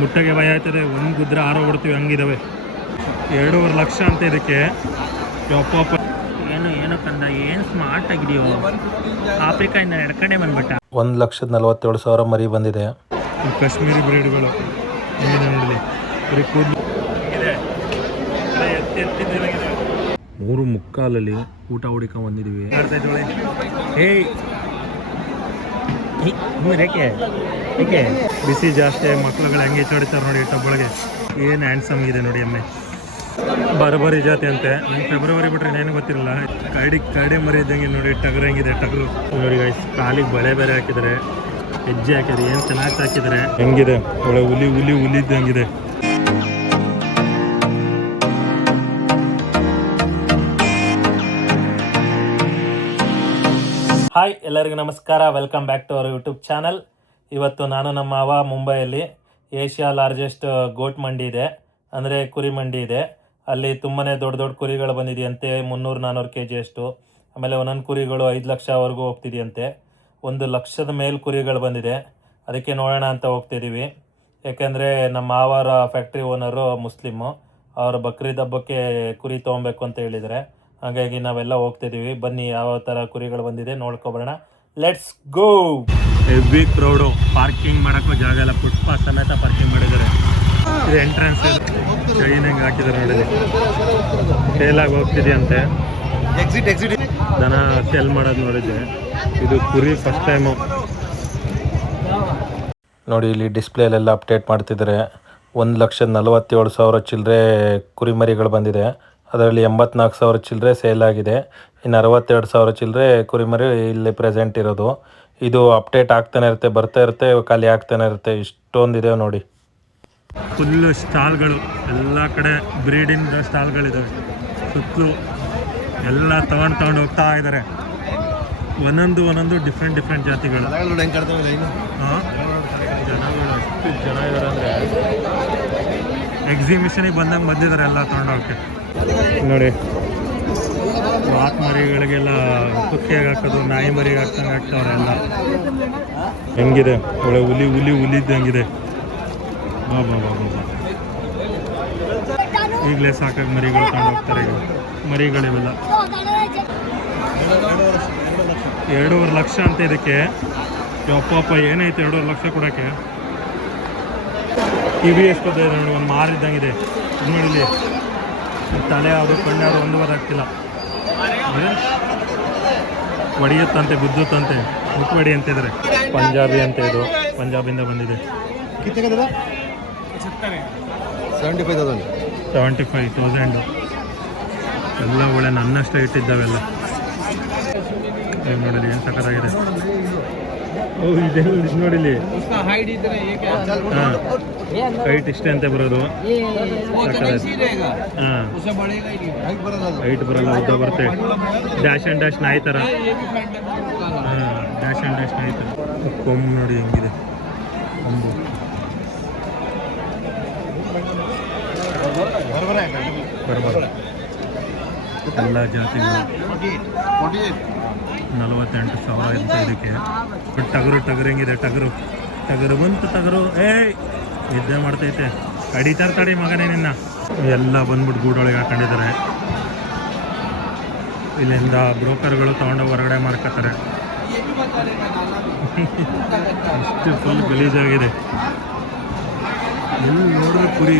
ಮುಟ್ಟಗೆ ಭಯ ಆಯ್ತದೆ. ಒಂದು ಗುದ್ರೆ ಆರೋ ಬಿಡ್ತೀವಿ ಹಂಗಿದಾವೆ. 2.5 ಲಕ್ಷ ಅಂತ ಇದಕ್ಕೆ. ಯಪ್ಪಪ್ಪ ಏನು ಕಂದ ಏನು ಸ್ಮಾರ್ಟ್ ಆಗಿದೆಯೋ. ಆಫ್ರಿಕಾಯಿಂದ ಎಡ್ಕಡೆ ಬಂದ್ಬಿಟ್ಟ. 1,47,000 ಮರಿ ಬಂದಿದೆ. ಕಾಶ್ಮೀರಿ ಬ್ರೀಡ್ಗಳು ಏನಿದೆ ನೋಡಲಿ. ಬರೀ ಕೂದಲು 3:45 ಊಟ ಹುಡಿಕೊಂಡು ಬಂದಿದ್ದೀವಿ. ಏಕೆ ಬಿಸಿ ಜಾಸ್ತಿ ಮಕ್ಳುಗಳು ಹೆಂಗೆ ಚಡಿತಾರೆ ನೋಡಿ ಟಬ್ಬೊಳಗೆ. ಏನು ಹ್ಯಾಂಡ್ಸಮ್ ಇದೆ ನೋಡಿ ಎಮ್ಮೆ. ಬರಬರಿ ಜಾತಿ ಅಂತೆ. ನಂಗೆ ಫೆಬ್ರವರಿ ಬಿಟ್ರೆ ಏನೇನು ಗೊತ್ತಿರಲ್ಲ. ಕರಡಿ ಮರಿ ಇದ್ದಂಗೆ ನೋಡಿ. ಟಗರು ಹೆಂಗಿದೆ ಟಗರು ನೋಡಿ ಗೈಸ್. ಕಾಲಿಗೆ ಬಳೆ ಬೇರೆ ಹಾಕಿದ್ದಾರೆ, ಹೆಜ್ಜೆ ಹಾಕಿದ್ದಾರೆ. ಏನು ಚೆನ್ನಾಗಿ ಹಾಕಿದ್ದಾರೆ. ಹೆಂಗಿದೆ ಒಳ್ಳೆ ಹುಲಿ ಇದ್ದಂಗಿದೆ. ಹಾಯ್ ಎಲ್ಲರಿಗೂ ನಮಸ್ಕಾರ. Welcome back to our YouTube channel. ಇವತ್ತು ನಾನು ನಮ್ಮ ಮಾವ ಮುಂಬೈಯಲ್ಲಿ ಏಷ್ಯಾ ಲಾರ್ಜೆಸ್ಟ್ ಗೋಟ್ ಮಂಡಿ ಇದೆ, ಅಂದರೆ ಕುರಿ ಮಂಡಿ ಇದೆ. ಅಲ್ಲಿ ತುಂಬಾ ದೊಡ್ಡ ಕುರಿಗಳು ಬಂದಿದೆಯಂತೆ. 300-400 kg ಅಷ್ಟು. ಆಮೇಲೆ ಒಂದೊಂದು ಕುರಿಗಳು 5 ಲಕ್ಷವರೆಗೂ ಹೋಗ್ತಿದೆಯಂತೆ. 1 ಲಕ್ಷದ ಮೇಲೆ ಕುರಿಗಳು ಬಂದಿದೆ. ಅದಕ್ಕೆ ನೋಡೋಣ ಅಂತ ಹೋಗ್ತಿದ್ದೀವಿ. ಯಾಕೆಂದರೆ ನಮ್ಮ ಮಾವರ ಫ್ಯಾಕ್ಟ್ರಿ ಓನರು ಮುಸ್ಲಿಮು. ಅವರು ಬಕ್ರೀದ್ ಹಬ್ಬಕ್ಕೆ ಕುರಿ ತೊಗೊಬೇಕು ಅಂತ ಹೇಳಿದರೆ, ಹಾಗಾಗಿ ನಾವೆಲ್ಲ ಹೋಗ್ತಿದ್ದೀವಿ. ಬನ್ನಿ ಯಾವ ಥರ ಕುರಿಗಳು ಬಂದಿದೆ ನೋಡ್ಕೊಬರೋಣ. Let's go. Heavy crowd. Parking ಮಾಡೋಕ್ಕೂ ಜಾಗ ಇಲ್ಲ. ಫುಟ್ಪಾತ್ ಸಮೇತ ಪಾರ್ಕಿಂಗ್ ಮಾಡಿದ್ದಾರೆ. ಇದು ಎಂಟ್ರೆನ್ಸ್. ಚೈನ್ ಹೆಂಗೆ ಹಾಕಿದ್ದಾರೆ ನೋಡಿ. ಸೇಲಾಗಿ ಹೋಗ್ತಿದೆಯಂತೆ. ಎಕ್ಸಿಟ್ ದನ ಸೆಲ್ ಮಾಡೋದು ನೋಡಿದ್ದೆ. ಇದು ಕುರಿ ಫಸ್ಟ್ ಟೈಮು ನೋಡಿ. ಇಲ್ಲಿ ಡಿಸ್ಪ್ಲೇಲೆಲ್ಲ ಅಪ್ಡೇಟ್ ಮಾಡ್ತಿದ್ದಾರೆ. 1,47,000 ಚಿಲ್ಲರೆ ಕುರಿಮರಿಗಳು ಬಂದಿದೆ. ಅದರಲ್ಲಿ 84,000 ಚಿಲ್ಲರೆ ಸೇಲ್ ಆಗಿದೆ. ಇನ್ನು 62,000 ಚಿಲ್ಲರೆ ಕುರಿಮರಿ ಇಲ್ಲಿ ಪ್ರೆಸೆಂಟ್ ಇರೋದು. ಇದು ಅಪ್ಡೇಟ್ ಆಗ್ತಾನೆ ಇರುತ್ತೆ, ಬರ್ತಾ ಇರುತ್ತೆ, ಖಾಲಿ ಆಗ್ತಾನೆ ಇರುತ್ತೆ. ಇಷ್ಟೊಂದಿದೆ ನೋಡಿ. ಫುಲ್ಲು ಸ್ಟಾಲ್ಗಳು ಎಲ್ಲ ಕಡೆ. ಬ್ರೀಡಿಂದ ಸ್ಟಾಲ್ಗಳಿದ್ದಾವೆ ಸುತ್ತಲೂ. ಎಲ್ಲ ತಗೊಂಡು ಹೋಗ್ತಾ ಇದ್ದಾರೆ. ಒಂದೊಂದು ಡಿಫ್ರೆಂಟ್ ಜಾತಿಗಳು. ಹಾಂ, ಜನಗಳು ಎಷ್ಟು ಜನ ಇದ್ದಾರೆ ಅಂದರೆ ಎಕ್ಸಿಬಿಷನಿಗೆ ಬಂದಿದ್ದಾರೆ ಎಲ್ಲ ತೊಗೊಂಡೋಗಕ್ಕೆ ನೋಡಿ. ವಾತ್ ಮರಿಗಳಿಗೆಲ್ಲ ಕುತ್ತಿಗೆಗೆ ಹಾಕೋದು, ನಾಯಿ ಮರಿಗೆ ಹಾಕ್ತಂಗೆ ಹಾಕ್ತವ್ರೆ ಎಲ್ಲ. ಹೆಂಗಿದೆ ಒಳ್ಳೆ ಹುಲಿ ಇದ್ದಂಗಿದೆ. ಬಾಬಾ ಈಗಲೇ ಸಾಕಾಗಿ ಮರಿಗಳು ತಗೊಂಡು ಹೋಗ್ತಾರೆ. ಈಗ ಮರಿಗಳಿವೆಲ್ಲ 2.5 ಲಕ್ಷ ಅಂತ ಇದಕ್ಕೆ. ಯಪ್ಪಪ್ಪ ಏನೈತೆ 2.5 ಲಕ್ಷ ಕೊಡೋಕ್ಕೆ. TVS ಇದೆ ನೋಡಿ. ಒಂದು ಮಾರಿದ್ದಂಗಿದೆ ನೋಡಿಲಿ. ತಲೆ ಯಾವುದು ಕಣ್ಣು ಯಾವುದು ಒಂದು ಆಗ್ತಿಲ್ಲ. ಹೊಡಿಯುತ್ತಂತೆ, ಗುದ್ದುತ್ತಂತೆ, ಮುಖವಡಿ ಅಂತಿದ್ದಾರೆ. ಪಂಜಾಬಿ ಅಂತ. ಇದು ಪಂಜಾಬಿಂದ ಬಂದಿದೆ. 75,000 ಎಲ್ಲ ಒಳ್ಳೆ ನನ್ನಷ್ಟೇ ಇಟ್ಟಿದ್ದಾವೆಲ್ಲ. ನೋಡಿಲಿ ಏನು ಸಖತ್ತಾಗಿದೆ. ಇದೆಲ್ಲ ನೋಡಿಲಿ. ಹಾಂ, ಹೈಟ್ ಇಷ್ಟೇ ಅಂತ ಬರೋದು. ಹಾಂ, ಹೈಟ್ ಬರಲ್ಲ, ಉದ್ದ ಬರುತ್ತೆ. ಡ್ಯಾಶ್ ಆ್ಯಂಡ್ ಡ್ಯಾಶ್ ನಾಯಿ ಥರ. ಹಾಂ, ಡ್ಯಾಶ್ ಆ್ಯಂಡ್ ಡ್ಯಾಶ್ ನಾಯಿ ಥರ. ಕೊಂಬು ನೋಡಿ ಹೆಂಗಿದೆ ಕೊಂಬು. ಎಲ್ಲ ಜಾತಿಗಳು. 48,000 ಅಂತ ಇದಕ್ಕೆ. ಟಗರು ಹೆಂಗಿದೆ. ಟಗರು ಬಂತು. ನಿದ್ದೆ ಮಾಡ್ತೈತೆ. ಕಡಿತಾರ ತಡಿ ಮಗನೇ ನಿನ್ನ. ಎಲ್ಲ ಬಂದ್ಬಿಟ್ಟು ಗೂಡೊಳಗೆ ಹಾಕೊಂಡಿದ್ದಾರೆ. ಇಲ್ಲಿಂದ ಬ್ರೋಕರ್ಗಳು ತೊಗೊಂಡು ಹೊರಗಡೆ ಮಾರ್ಕೋತಾರೆ. ಅಷ್ಟು ಫುಲ್ ಗಲೀಜಾಗಿದೆ. ಎಲ್ಲಿ ನೋಡಿದ್ರೆ ಕುರಿ.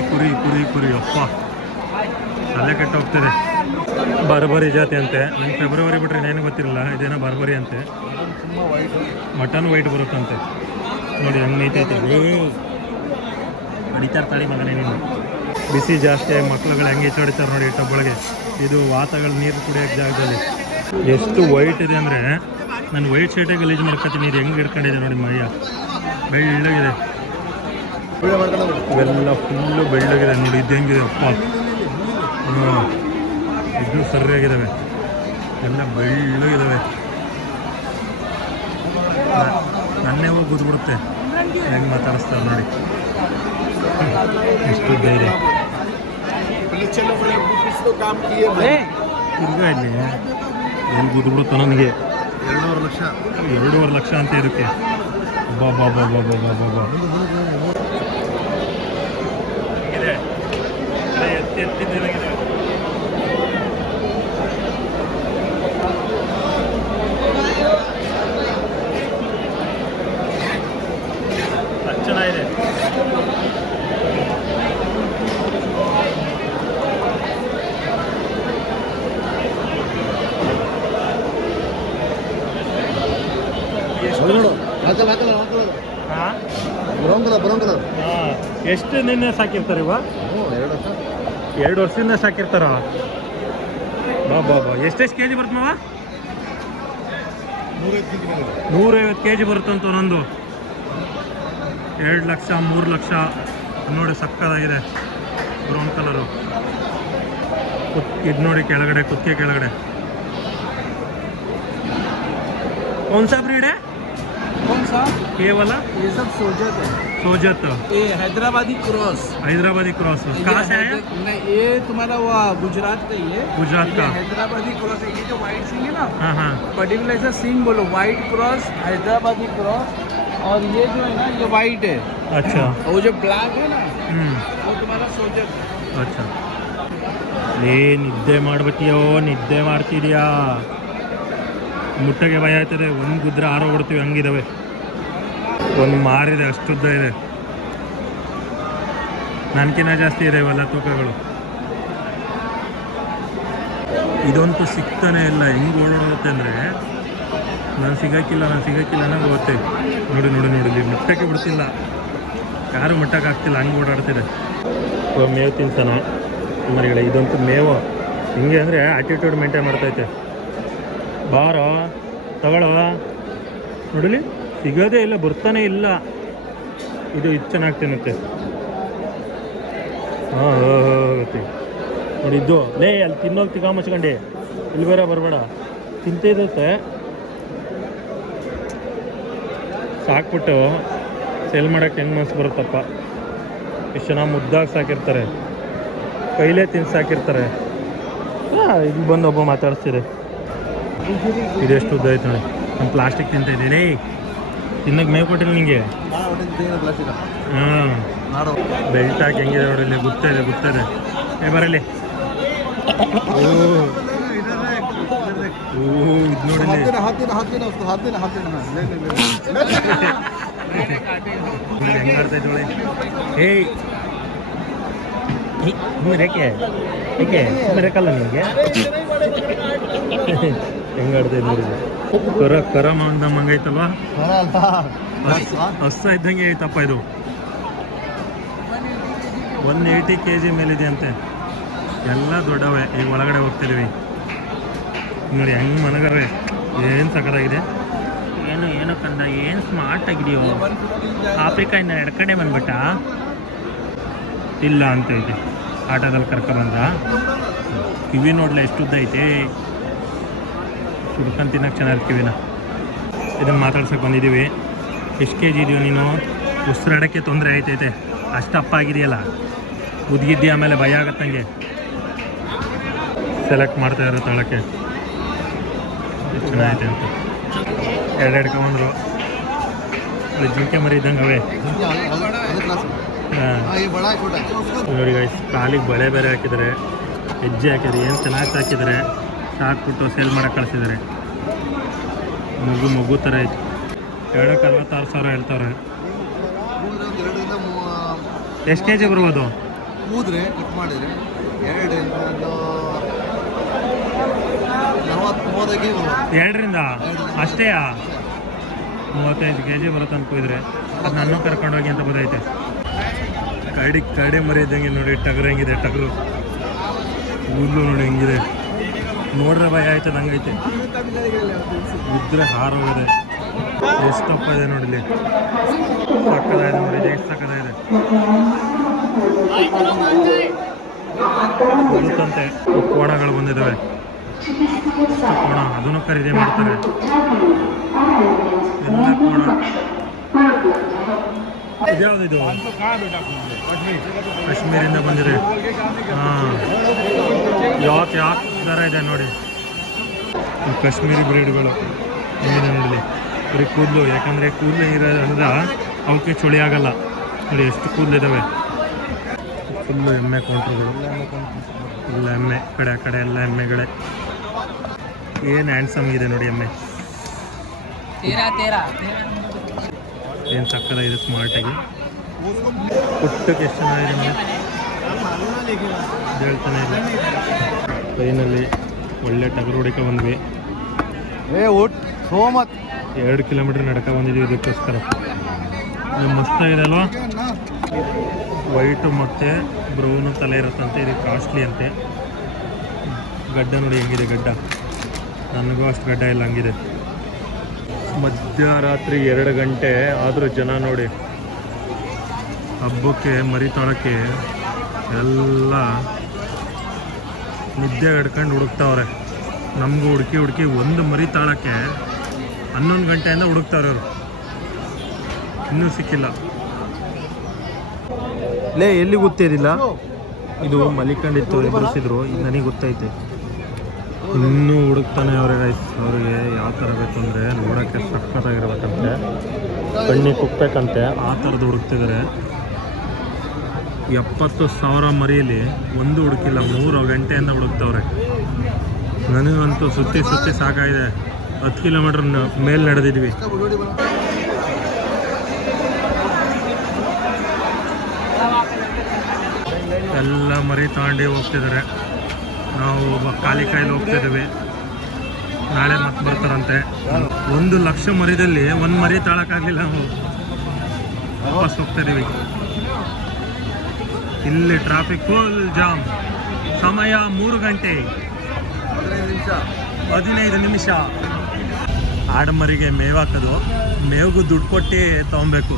ಅಪ್ಪ ತಲೆ ಕೆಟ್ಟ ಹೋಗ್ತದೆ. ಬರಬರಿ ಜಾತಿ ಅಂತೆ. ನಂಗೆ ಫೆಬ್ರವರಿ ಬಿಟ್ರೆ ಏನೇನು ಗೊತ್ತಿರಲ್ಲ. ಇದೇನೋ ಬರಬರಿ ಅಂತೆ. ಮಟನ್ ವೈಟ್ ಬರುತ್ತಂತೆ ನೋಡಿ. ಹಂಗೆ ನೈತೈತೆ. ಕಡಿತಾರ ತಡಿ ಮಗನೇ ನೀನು. ಬಿಸಿ ಜಾಸ್ತಿ ಮಕ್ಳುಗಳು ಹೆಂಗೆ ಚಡಿತಾರೆ ನೋಡಿ ಟಬ್ಬೊಳಗೆ. ಇದು ವಾತಗಳು ನೀರು ಕುಡಿಯೋಕ್ಕೆ ಜಾಗದಲ್ಲಿ. ಎಷ್ಟು ವೈಟ್ ಇದೆ ಅಂದರೆ ನಾನು ವೈಟ್ ಶರ್ಟೇ ಗಲೀಜು ಮಾಡ್ಕೊತೀನಿ. ಇದು ಹೆಂಗೆ ಹಿಡ್ಕೊಂಡಿದೆ ನೋಡಿ. ಮೈಯ ಬೆಳ್ಳಗಿದೆ. ಇವೆಲ್ಲ ಫುಲ್ಲು ಬೆಳ್ಳಗಿದೆ ನೋಡಿ. ಇದು ಹೆಂಗಿದೆ ಅಪ್ಪ. ಇದು ಸರಿಯಾಗಿದ್ದಾವೆ. ಎಲ್ಲ ಬೆಳ್ಳಗಿದ್ದಾವೆ. ನನ್ನೇ ಹೋಗಿ ಗುದ್ಬಿಡುತ್ತೆ. ಹೆಂಗೆ ಮಾತಾಡಿಸ್ತಾರೆ ನೋಡಿ. ಎಷ್ಟು ಧೈರ್ಯ. ತಿರ್ಗ ಇಲ್ಲಿ ಎಲ್ಲಿ ಗುದ್ಬಿಡುತ್ತೋ ನನಗೆ. 2.5 ಲಕ್ಷ ಅಂತ ಇದಕ್ಕೆ. ಬಾಬಾ ಎಷ್ಟು ನಿನ್ನೆ ಸಾಕಿರ್ತಾರೆ ಇವ? 2 ವರ್ಷದಿಂದ ಸಾಕಿರ್ತಾರ. ಬಾ ಎಷ್ಟೆಷ್ಟು ಕೆ ಜಿ ಬರುತ್ತೆ ಮಾವ? 150 ಕೆ ಜಿ ಬರುತ್ತಂತ ಒಂದೊಂದು. 2 ಲಕ್ಷ 3 ಲಕ್ಷ ನೋಡಿ, ಸಕ್ಕದಾಗಿದೆ ಬ್ರೌನ್ ಕಲರು. ಇದು ನೋಡಿ ಕೆಳಗಡೆ, ಕುತ್ತಿಗೆ ಕೆಳಗಡೆ. कौन सा ब्रीड है? कौन सा? ये वाला? ये सब सोजत है। सोजत, ये हैदराबादी क्रॉस। हैदराबादी क्रॉस कहाँ से आया? नहीं, ये तुम्हारा वो गुजरात का ही है। गुजरात का हैदराबादी क्रॉस है। ये जो व्हाइट सिंग है ना, हाँ पर्टिकुलर ऐसा सिंग बोलो, व्हाइट क्रॉस, हैदराबादी क्रॉस। और ये जो है ना, ये व्हाइट है। अच्छा। और वो जो ब्लैक है ना, वो तुम्हारा सोजत है। अच्छा. ನಿದ್ದೆ ಮಾಡ್ಬೇಕಿಯೋ, ನಿದ್ದೆ ಮಾಡ್ತಿದ್ಯಾ? ಮುಟ್ಟಗೆ ಭಯ ಆಯ್ತದೆ. ಒಂದು ಗುದ್ರೆ ಆರೋಗ್ಬಿಡ್ತೀವಿ, ಹಂಗಿದಾವೆ. ಒಂದು ಮಾರಿದೆ, ಅಷ್ಟುದ್ದ ಇದೆ. ನನಗಿನ್ನ ಜಾಸ್ತಿ ಇದೆ ಇವೆಲ್ಲ ತೂಕಗಳು. ಇದಂತೂ ಸಿಗ್ತಾನೆ ಇಲ್ಲ. ಹೆಂಗೆ ಓಡಾಡುತ್ತೆ ಅಂದರೆ, ನಾನು ಸಿಗೋಕ್ಕಿಲ್ಲ ಅನ್ನೋದು ಹೋಗುತ್ತೆ. ನೋಡಿ ಇಲ್ಲಿ ಮುಟ್ಟಕ್ಕೆ ಬಿಡ್ತಿಲ್ಲ, ಯಾರು ಮುಟ್ಟಕ್ಕೆ ಆಗ್ತಿಲ್ಲ, ಹಂಗೆ ಓಡಾಡ್ತಿದೆ. ಮೇವು ತಿಂತಾನೆ ಮರಿಗಳೇ. ಇದಂತೂ ಮೇವು ಹಿಂಗೆ ಅಂದರೆ ಆ್ಯಟಿಟ್ಯೂಡ್ ಮೇಂಟೈನ್ ಮಾಡ್ತೈತೆ. ಬಾರೋ ತಗೊಳ್ಳೋ, ನೋಡಲಿ ಸಿಗೋದೇ ಇಲ್ಲ, ಬರ್ತಾನೆ ಇಲ್ಲ. ಇದು ಚೆನ್ನಾಗಿ ತಿನ್ನುತ್ತೆ. ಹೋಗುತ್ತೆ ನೋಡಿ. ಇದು ಲೇ ಅಲ್ಲಿ ತಿನ್ನೋಗಿ ತಿಗಾ ಮಚ್ಕೊಂಡೆ, ಇಲ್ಲಿ ಬೇರೆ ಬರಬೇಡ. ತಿಂತಿರುತ್ತೆ. ಸಾಕ್ಬಿಟ್ಟು ಸೇಲ್ ಮಾಡೋಕ್ಕೆ ಹೆಂಗೆ ಮನಸ್ಸು ಬರುತ್ತಪ್ಪ. ಎಷ್ಟು ಚೆನ್ನಾಗಿ ಮುದ್ದಾಗಿ ಸಾಕಿರ್ತಾರೆ, ಕೈಲೇ ತಿನ್ಸಿ ಸಾಕಿರ್ತಾರೆ. ಇಲ್ಲಿ ಬಂದು ಒಬ್ಬ ಮಾತಾಡಿಸ್ತೀರಿ. ಇದೆಷ್ಟು ಉದ್ದ ಆಯ್ತು ನೋಡಿ. ನಾನು ಪ್ಲಾಸ್ಟಿಕ್ ತಿಂತ ಇದ್ದೀನಿ. ತಿನ್ನಕ್ಕೆ ಮೇವು ಕೊಟ್ಟಿಲ್ಲ ನಿಮಗೆ? ಹಾಂ, ಬೆಲ್ಟ್ ಹಾಕಿ ಹೆಂಗಿದೆ ನೋಡಿ. ಇಲ್ಲಿ ಗೊತ್ತದೆ. ಬರಲಿ. ಇದು ನೋಡಿ ಹೆಂಗಾಡ್ತೈತೆ ನೋಡಿ. ರೇಕಲ್ಲ ನಿಮಗೆ ಹೆಂಗಾಡ್ತೈತೆ ನೋಡಿ. ಕರ ಮಂಗೈತಲ್ವಾ? ಹಸ ಇದ್ದಂಗೆ ಐತಪ್ಪ. ಇದು 180 kg ಮೇಲಿದೆ ಅಂತೆ. ಎಲ್ಲ ದೊಡ್ಡವೆ. ಈಗ ಒಳಗಡೆ ಹೋಗ್ತಿದ್ದೀವಿ ನೋಡಿ, ಹೆಂಗೆ ಮನಗವೆ. ಏನು ಸಕ್ಕತ್ತಾಗಿದೆ. ಏನು ಕಂದ, ಏನು ಸ್ಮಾರ್ಟ್ ಆಗಿದೆಯೋ. ಆಫ್ರಿಕಾಯಿಂದ ಎಡ್ಕಡೆ ಬಂದ್ಬಿಟ್ಟ ಇಲ್ಲ ಅಂತೈತೆ. ಆಟೋದಲ್ಲಿ ಕರ್ಕೊಬಂದ. ಕಿವಿ ನೋಡ್ಲ ಎಷ್ಟು ಉದ್ದ ಐತೆ. ಸುಡ್ಕೊಂಡು ತಿನ್ನಕ್ಕೆ ಚೆನ್ನಾಗಿ ಕಿವಿನ. ಇದನ್ನು ಮಾತಾಡ್ಸೋಕೆ ಬಂದಿದ್ದೀವಿ. ಎಷ್ಟು ಕೆ ಜಿ ಇದೆಯೋ ನೀನು? ಉಸಿರಾಡೋಕ್ಕೆ ತೊಂದರೆ ಆಯ್ತೈತೆ. ಅಷ್ಟಪ್ಪ ಆಗಿದೆಯಲ್ಲ, ಉದ್ಗಿದ್ದಿ, ಆಮೇಲೆ ಭಯ ಆಗತ್ತಂಗೆ. ಸೆಲೆಕ್ಟ್ ಮಾಡ್ತಾಯಿರೋ ತಳಕ್ಕೆ ಎಷ್ಟು ಚೆನ್ನಾಗೈತೆ ಅಂತ. ಎರಡು ಹಿಡ್ಕೊಂಬಂದ್ರು. ಅಲ್ಲಿ ಜಿಂಕೆ ಮರಿ ಇದ್ದಂಗೆ ಅವೇ. ನೋಡಿ ಗೈಸ್, ಕಾಲಿಗೆ ಬಳೆ ಬೇರೆ ಹಾಕಿದ್ದಾರೆ, ಹೆಜ್ಜೆ ಹಾಕಿದ್ದಾರೆ. ಏನು ಚೆನ್ನಾಗಿ ಸಾಕಿದ್ದಾರೆ. ಸಾಕ್ಬಿಟ್ಟು ಸೇಲ್ ಮಾಡೋಕ್ಕೆ ಕಳಿಸಿದ್ದಾರೆ. ಮಗು ಥರ ಐತೆ. 2,46,000 ಹೇಳ್ತಾರೆ. ಎಷ್ಟು ಕೆ ಜಿ ಬರ್ಬೋದು? ಕೂದ್ರೆ ಕಟ್ ಮಾಡಿದ್ರೆ 2ರಿಂದ ಅಷ್ಟೇಯಾ? 35 kg ಬರುತ್ತೆ ಅನ್ಕೋದ್ರೆ. ಅದು ನಾನು ಕರ್ಕೊಂಡೋಗಿ ಅಂತ ಗೊತ್ತೈತೆ. ಕರಡಿ ಮರಿ ಇದ್ದಂಗೆ ನೋಡಿ. ಟಗರು ಹೆಂಗಿದೆ, ಟಗರು ಕೂದಲು ನೋಡಿ ಹೆಂಗಿದೆ. ನೋಡ್ರೆ ಭಯ ಆಯ್ತದೆ, ಹಂಗೈತೆ. ಇದ್ರೆ ಹಾರೋಗಿದೆ. ಎಷ್ಟಪ್ಪ ಇದೆ ನೋಡಿಲಿ. ಸಕ್ಕದಾಗಿದೆ ನೋಡಿ. ಎಷ್ಟು ಸಕ್ಕದಾಗಿದೆ ಗೊತ್ತಂತೆ. ಕೋಣಗಳು ಬಂದಿದ್ದಾವೆ. ಕೋಣ ಅದನ್ನು ಖರೀದಿ ಮಾಡ್ತಾರೆ. ಎಲ್ಲ ಕೋಣ. ಇದ್ಯಾವುದಿದು? ಕಾಶ್ಮೀರಿಂದ ಬಂದಿದೆ. ಹಾಂ, ಯಾಕೆ ಥರ ಇದೆ ನೋಡಿ. ಕಾಶ್ಮೀರಿ ಬ್ರೀಡ್ಗಳು ಹೆಂಗಿದೆ ನೋಡಲಿ. ಬರೀ ಕೂದಲು, ಯಾಕಂದರೆ ಕೂದಲು ಇರೋದ್ರಿಂದ ಅವಕ್ಕೆ ಚಳಿ ಆಗಲ್ಲ. ನೋಡಿ ಎಷ್ಟು ಕೂದಲಿದ್ದಾವೆ. ಫುಲ್ಲು ಎಮ್ಮೆ ಕೌಂಟ್ರುಗಳು. ಎಲ್ಲ ಎಮ್ಮೆ, ಕಡೆ ಎಲ್ಲ ಎಮ್ಮೆಗಳೇ. ಏನು ಹ್ಯಾಂಡ್ಸಮ್ ಇದೆ ನೋಡಿ ಎಮ್ಮೆ. ಏನು ಸಕ್ಕದಾಗಿದೆ, ಸ್ಮಾರ್ಟಾಗಿ. ಪುಟ್ಟಕ್ಕೆ ಎಷ್ಟು ಚೆನ್ನಾಗಿದೆ ನೋಡಿ. ಹೇಳ್ತಾನೆ ಇಲ್ಲ. ಟ್ರೈನಲ್ಲಿ ಒಳ್ಳೆ ಟಗರು ಹುಡುಕ ಬಂದ್ವಿ. 2 ಕಿಲೋಮೀಟ್ರ್ ನಡ್ಕ ಬಂದಿದ್ದೀವಿ ಇದಕ್ಕೋಸ್ಕರ. ಮಸ್ತಾಗಿದೆ ಅಲ್ವಾ? ವೈಟು ಮತ್ತು ಬ್ರೌನು ತಲೆ ಇರುತ್ತಂತೆ. ಇದು ಕಾಸ್ಟ್ಲಿ ಅಂತೆ. ಗಡ್ಡ ನೋಡಿ ಹೆಂಗಿದೆ ಗಡ್ಡ. ನನಗೂ ಅಷ್ಟು ಗಡ್ಡ ಇಲ್ಲ, ಹಂಗಿದೆ. ಮಧ್ಯರಾತ್ರಿ 2 ಗಂಟೆ ಆದರೂ ಜನ ನೋಡಿ ಹಬ್ಬಕ್ಕೆ ಮರಿ ತಾಳಕ್ಕೆ ಎಲ್ಲ ನಿದ್ದೆ ಹಿಡ್ಕೊಂಡು ಹುಡುಕ್ತಾವ್ರೆ. ನಮಗೂ ಹುಡುಕಿ ಒಂದು ಮರಿ ತಾಳಕ್ಕೆ 11 ಗಂಟೆಯಿಂದ ಹುಡುಕ್ತಾವ್ರೆ ಅವರು, ಇನ್ನೂ ಸಿಕ್ಕಿಲ್ಲ. ಲೇ ಎಲ್ಲಿ ಗೊತ್ತೇದಿಲ್ಲ, ಇದು ಮಲಿಕೊಂಡಿತ್ತು ಎದುರಿಸಿದ್ರು, ಇದು ನನಗೆ ಗೊತ್ತೈತೆ. ಇನ್ನೂ ಹುಡುಕ್ತಾನೆ ಅವರೇ ಗೈಸ್. ಅವರಿಗೆ ಯಾವ ಥರ ಬೇಕು ಅಂದರೆ ನೋಡೋಕ್ಕೆ ಸಖತ್ತಾಗಿರ್ಬೇಕಂತೆ, ಕಣ್ಣಿಗೆ ಕುಕ್ಕಬೇಕಂತೆ, ಆ ಥರದ್ದು ಹುಡುಕ್ತಿದ್ದಾರೆ. 70,000 ಮರಿಯಲ್ಲಿ ಒಂದು ಹುಡುಕಿಲ್ಲ, 3 ಗಂಟೆಯಿಂದ ಹುಡುಕ್ತವ್ರೆ. ನನಗಂತೂ ಸುತ್ತಿ ಸಾಕಾಗಿದೆ. 10 ಕಿಲೋಮೀಟ್ರ್ ಮೇಲೆ ನಡೆದಿದ್ವಿ. ಎಲ್ಲ ಮರಿ ತಗೊಂಡು ಹೋಗ್ತಿದ್ದಾರೆ. ನಾವು ಖಾಲಿ ಕೈಲಿ ಹೋಗ್ತಿದ್ದೀವಿ. ನಾಳೆ ಮತ್ತೆ ಬರ್ತಾರಂತೆ. 1 ಲಕ್ಷ ಮರಿದಲ್ಲಿ 1 ಮರಿ ತಾಳಕ್ಕಾಗಲಿಲ್ಲ. ನಾವು ವಾಪಸ್ ಹೋಗ್ತಾಯಿದ್ದೀವಿ. ಇಲ್ಲಿ ಟ್ರಾಫಿಕ್ ಫುಲ್ ಜಾಮ್. ಸಮಯ 3 ಗಂಟೆ 15 ನಿಮಿಷ. ಆಡಮರಿಗೆ ಮೇವು ಹಾಕೋದು, ಮೇವಿಗೂ ದುಡ್ಡು ಕೊಟ್ಟು ತೊಗೊಬೇಕು.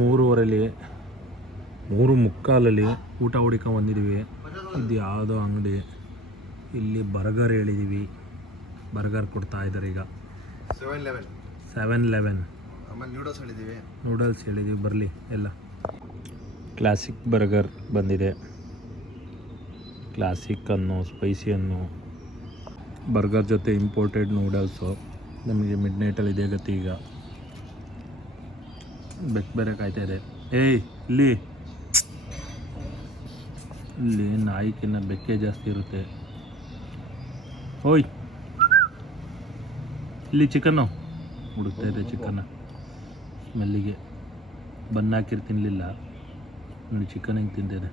3:15 3:45 ಊಟ ಹುಡ್ಕೊಂಡು ಬಂದಿದ್ದೀವಿ. ಇದು ಯಾವುದೋ ಅಂಗಡಿ. ಇಲ್ಲಿ ಬರ್ಗರ್ ಹೇಳಿದ್ದೀವಿ, ಬರ್ಗರ್ ಕೊಡ್ತಾ ಇದ್ದಾರೆ ಈಗ. 7-11 ನೂಡಲ್ಸ್ ಹೇಳಿದ್ದೀವಿ. ಬರಲಿ ಎಲ್ಲ. ಕ್ಲಾಸಿಕ್ ಬರ್ಗರ್ ಬಂದಿದೆ. ಕ್ಲಾಸಿಕ್ ಅನ್ನು, ಸ್ಪೈಸಿ ಅನ್ನು, ಬರ್ಗರ್ ಜೊತೆ ಇಂಪೋರ್ಟೆಡ್ ನೂಡಲ್ಸು. ನಮಗೆ ಮಿಡ್ ನೈಟಲ್ಲಿ ಇದೇ ಗತಿ ಈಗ. ಬೆಕ್ ಬೇರೆ ಕಾಯ್ತಾ ಇದೆ. ಏಯ್ ಇಲ್ಲಿ ನಾಯಿಕಿನ್ನ ಬೆಕ್ಕೆ ಜಾಸ್ತಿ ಇರುತ್ತೆ. ಓಯ್ ಇಲ್ಲಿ ಚಿಕನ್ನು ಹುಡುಕ್ತಾ ಇದೆ. ಚಿಕನ್ನ ಸ್ಮೆಲ್ಲಿಗೆ ಬನ್ ಹಾಕಿರ್ ತಿನ್ನಲಿಲ್ಲ ನೋಡಿ, ಚಿಕನ್ ಹೆಂಗೆ ತಿಂತಿದೆ.